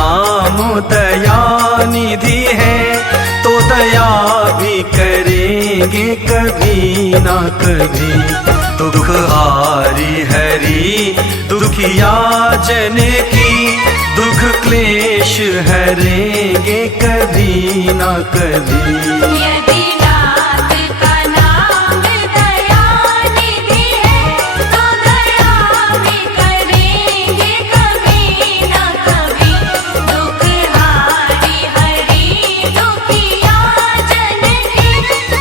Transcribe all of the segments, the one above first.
नाम दयानिधि है, तो दया भी करेंगे कभी ना कभी। दुख हारी हरि दुखिया जन की, दुख क्लेश हरेंगे कभी ना कभी। यदि नाथ का नाम दयानिधि है, तो दया भी करेंगे कभी ना कभी। दुख हारी हरि दुखिया जन की,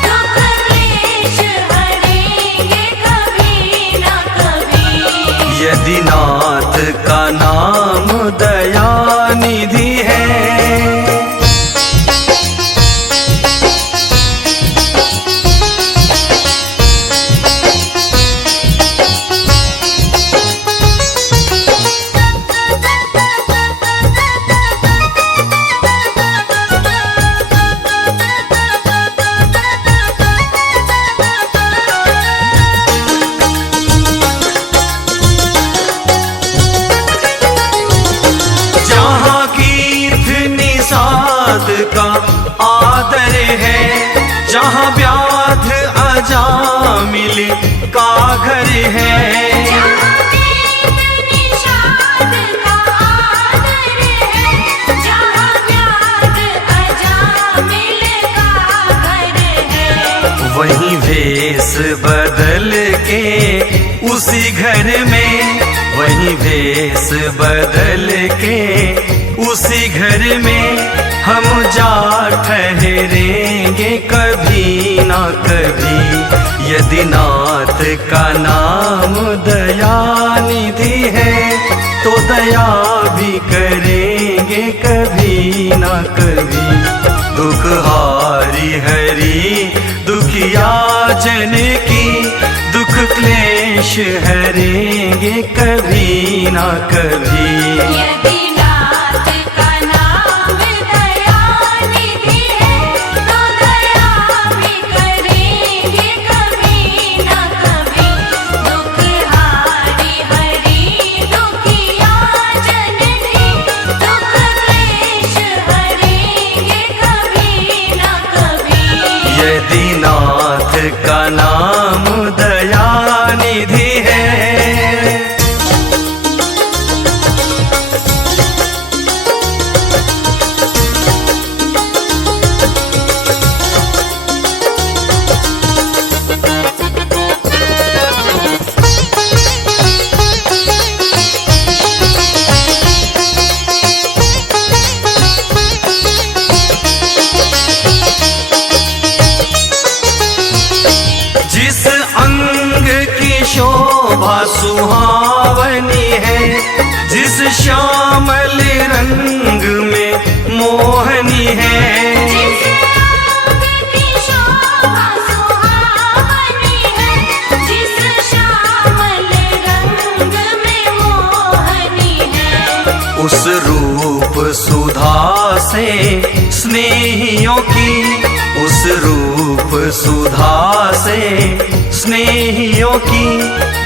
दुख क्लेश हरेंगे कभी ना कभी। यदि नाथ का नाम दयानिधि है। का आदर है, जहाँ व्याध अजामिल का घर है। जहाँ वेद निषाद का आदर है, जहाँ व्याध अजामिल का घर है। वहीं भेष बदल के उसी घर में, वहीं भेष बदल के उसी घर में हम जा ठहरेंगे कभी ना कभी। यदि नाथ का नाम दयानिधि है, तो दया भी करेंगे कभी ना कभी। दुख हारी हरि दुखिया जन की, दुख क्लेश हरेंगे कभी ना कभी। यदि नाथ का नाम दयानिधि है, तो दया भी करेंगे कभी ना कभी। दुख हारी हरि दुखिया जन की, दुख क्लेश हरेंगे कभी ना कभी। यदि नाथ का नाम दयानिधि है। जिस अंग की शोभा सुहावनी है, जिस श्यामल रंग में मोहनी है। जिस अंग की शोभा सुहावनी है, जिस श्यामल रंग में मोहनी है। उस रूप सुधा से स्नेहियों की, उस रूप सुधा से स्नेहियों की,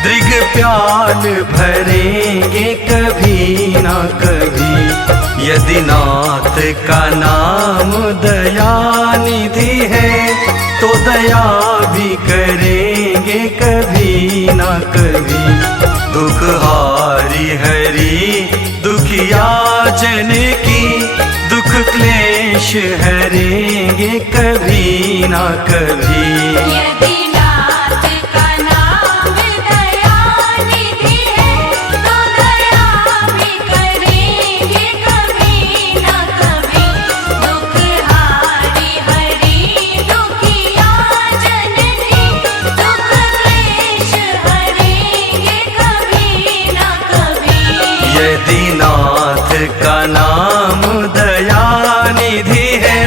दृग प्याल भरेंगे कभी ना कभी। यदि नाथ का नाम दयानिधि है, तो दया भी करेंगे कभी ना कभी। दुख हारी हरि दुखिया जन की, दुख क्लेश हरेंगे कभी ना कभी। यदि नाथ का नाम दयानिधि है, तो दया भी करेंगे कभी ना कभी। दुख हारी हरि दुखिया जन की, दुख क्लेश हरेंगे कभी ना कभी। यदि नाथ का नाम दयानिधि है।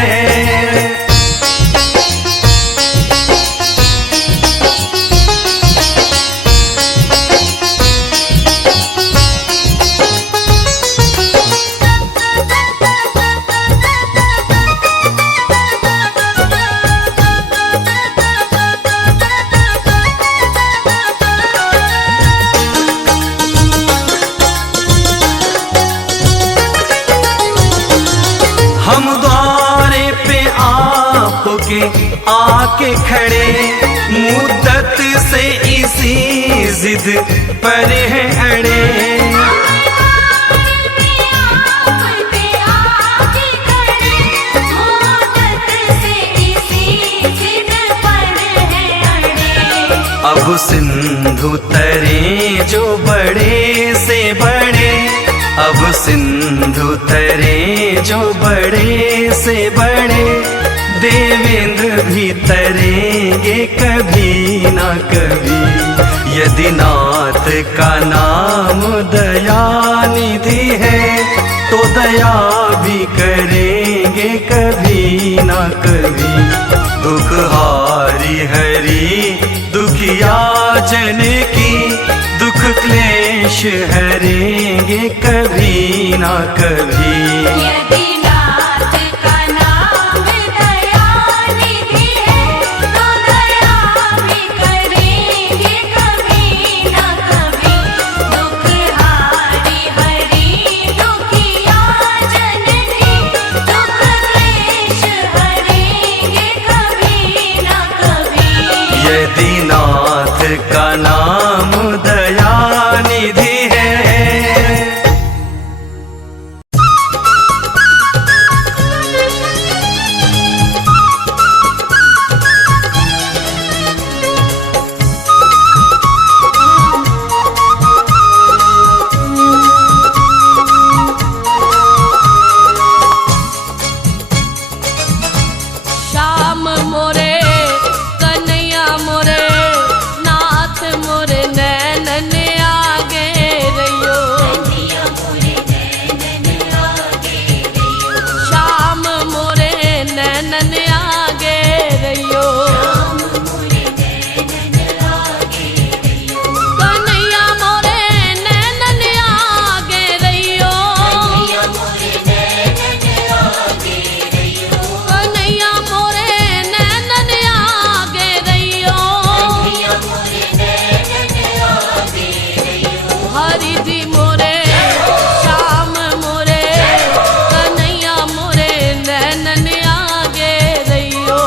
के आके खड़े, मुद्दत से इसी जिद पर है अड़े। अब सिंधु तरे जो बड़े से बड़े, अब सिंधु तरे जो बड़े से बड़े, देवेंद्र भी तरेंगे कभी ना कभी। यदि नाथ का नाम दयानिधि है, तो दया भी करेंगे कभी ना कभी। दुख हारी हरि दुखिया जन की, दुख क्लेश हरेंगे कभी ना कभी। यदि नाथ का नाम दयानिधि है, तो दया भी करेंगे कभी ना कभी। दुख हारी हरि दुखिया जन की, दुख क्लेश हरेंगे कभी ना कभी। यदि नाथ का नाम दयानिधि है। श्याम मोरे कन्हैया मोरे, नाथ मोरे नैनन आगे रहियो। श्याम मोरे नैनन आगे रहियो। कन्हैया मोरे नैनन आगे रहियो। कन्हैया मोरे नैनन आगे रहियो। हरि जी मोरे श्याम मोरे, कन्हैया मोरे नैनन आगे रहियो।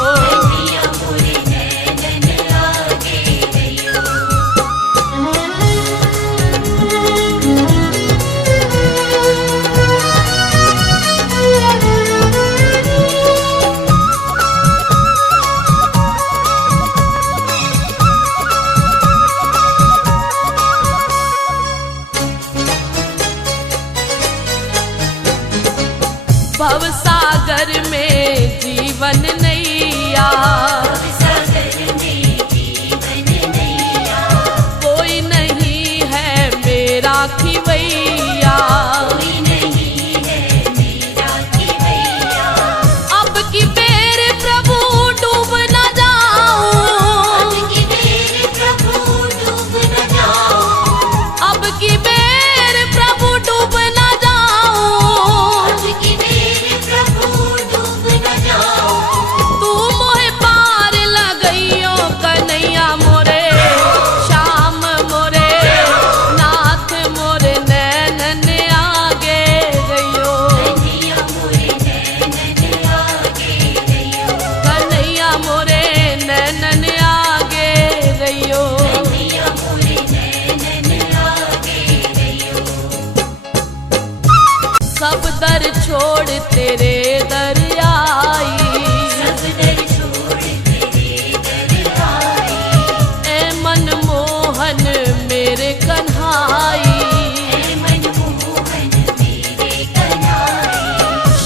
भव सागर में जीवन नैया, कोई नहीं है मेरा खिवैया। अब की बेर प्रभु डूब न जाऊं, अब की बेर प्रभु डूब न जाऊं। तू मोहे पार लगइयो कन्हैया मोरे, श्याम मोरे, नाथ मोरे नैनन आगे रहियो। कन्हैया मोरे नैनन आगे रहियो। सब दर छोड़ तेरे दर आई, ए मनमोहन मेरे कन्हाई।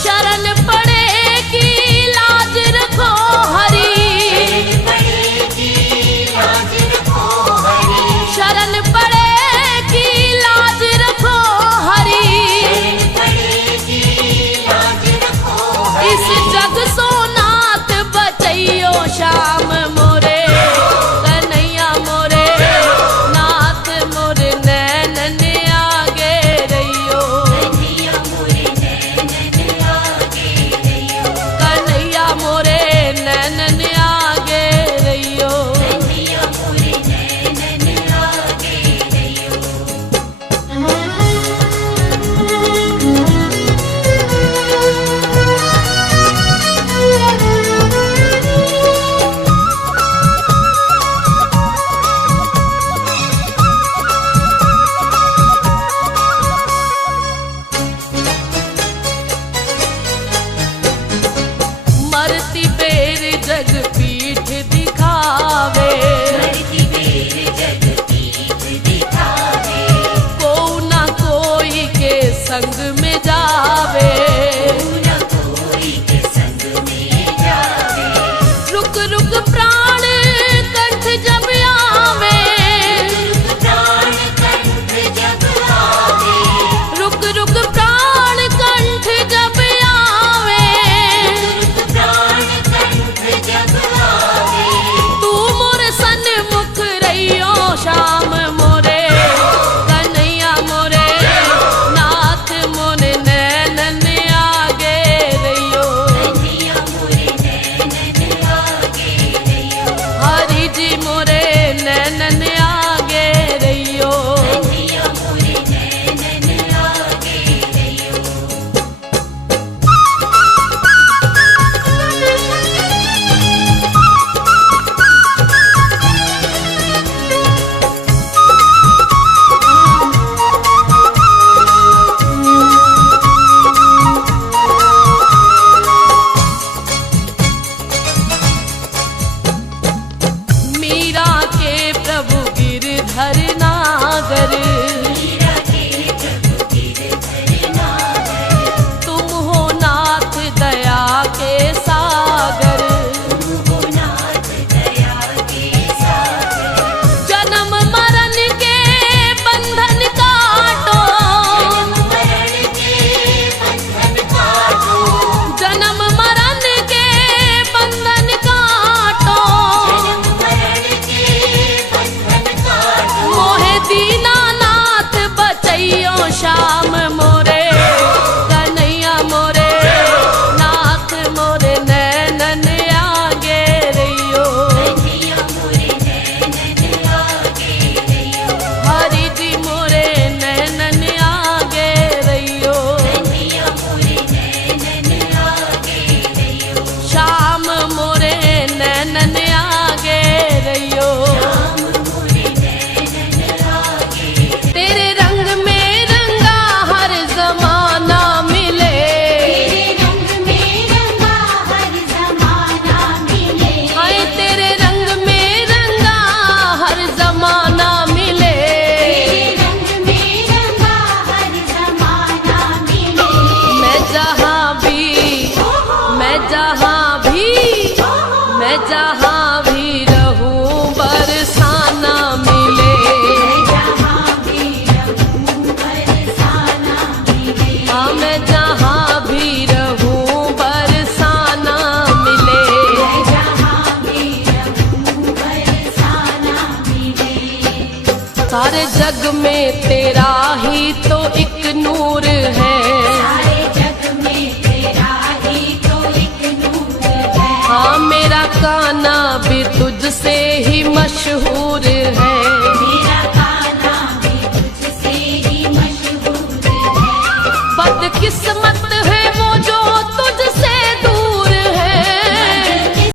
शरण पड़ेगी लाज रखो हरि, शरण पड़ेगी लाज रखो हरि। इस जग सो नाथ बचैयो श्याम मोरे, कन्हैया मोरे, नाथ मोरे नैनन आगे रहियो। कन्हैया मोरे नैनन आगे रहियो। तेरा ही तो एक नूर है। सारे जग में तेरा ही तो एक नूर है। हाँ मेरा कान्हा भी तुझसे ही मशहूर